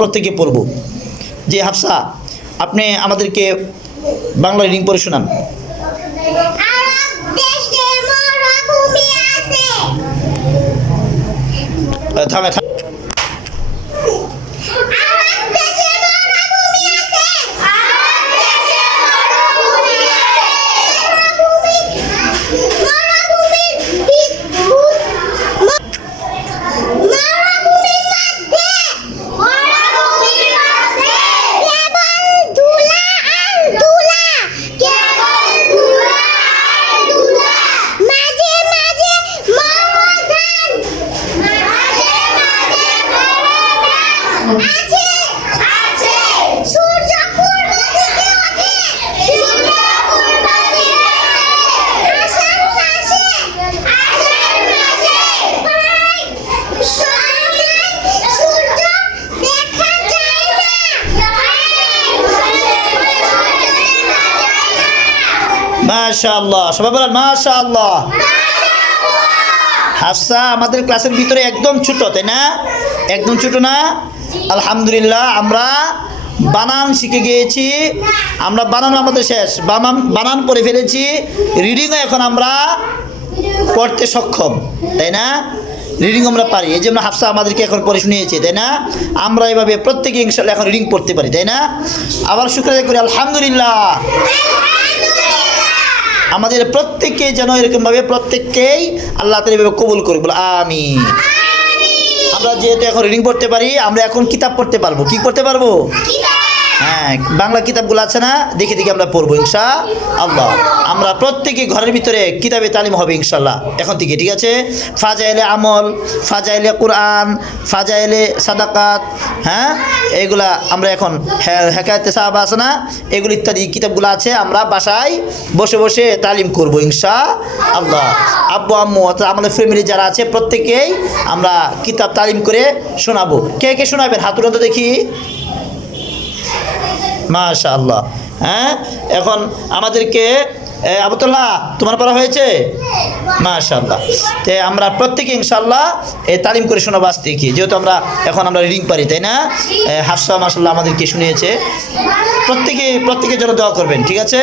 প্রত্যেকে পড়ব। যে হাফসা, আপনি আমাদেরকে বাংলা রিডিং পড়ে শোনান। থামে থামে। মাশাআল্লাহ, সবাই বলেন মাশাআল্লাহ। হাফসা আমাদের ক্লাসের ভিতরে একদম ছোট, তাই না? একদম ছোট না? আলহামদুলিল্লাহ, আমরা বানান শিখে গিয়েছি। আমরা বানান আমাদের শেষ, বানান পড়ে ফেলেছি। রিডিংও এখন আমরা পড়তে সক্ষম, তাই না? রিডিং আমরা পারি, এই জন্য হাফসা আমাদেরকে এখন পড়ে শুনিয়েছে, তাই না? আমরা এভাবে প্রত্যেকে ইনশাআল্লাহ এখন রিডিং পড়তে পারি, তাই না? আবার শুকরিয়া করি আলহামদুলিল্লাহ। আমাদের প্রত্যেককে যেন এরকমভাবে প্রত্যেককেই আল্লাহ তাআলা এভাবে কবুল করে, বলে আমিন। আমরা যেহেতু এখন রিডিং পড়তে পারি, আমরা এখন কিতাব পড়তে পারবো। কি করতে পারবো? হ্যাঁ, বাংলা কিতাবগুলো আছে না, দেখে দেখে আমরা পড়বো ইনশাআল্লাহ। আমরা প্রত্যেকে ঘরের ভিতরে কিতাবে তালিম হবে ইনশাআল্লাহ এখন থেকে, ঠিক আছে? ফাজাইলে আমল, ফাজাইলে কোরআন, ফাজাইলে সাদাকাত, হ্যাঁ, এইগুলা আমরা এখন হেকায়েতে সাহাবা আছে না, এগুলো ইত্যাদি কিতাবগুলো আছে। আমরা বাসায় বসে বসে তালিম করবো ইনশাআল্লাহ। আব্বু আম্মু অর্থাৎ আমাদের ফ্যামিলি যারা আছে প্রত্যেকেই আমরা কিতাব তালিম করে শোনাবো। কে কে শোনাবেন হাত উঠান তো দেখি। মাশাআল্লাহ। হ্যাঁ, এখন আমাদেরকে আবুতুল্লাহ তোমার পড়া হয়েছে? মাশাআল্লাহ। তো আমরা প্রত্যেকে ইনশাআল্লাহ এই তালিম করে শোনাবো আজ থেকে, যেহেতু আমরা এখন আমরা রিডিং পারি, তাই না? হাফসা মাশাআল্লাহ আমাদেরকে শুনিয়েছে। প্রত্যেকে জন্য দোয়া করবেন, ঠিক আছে?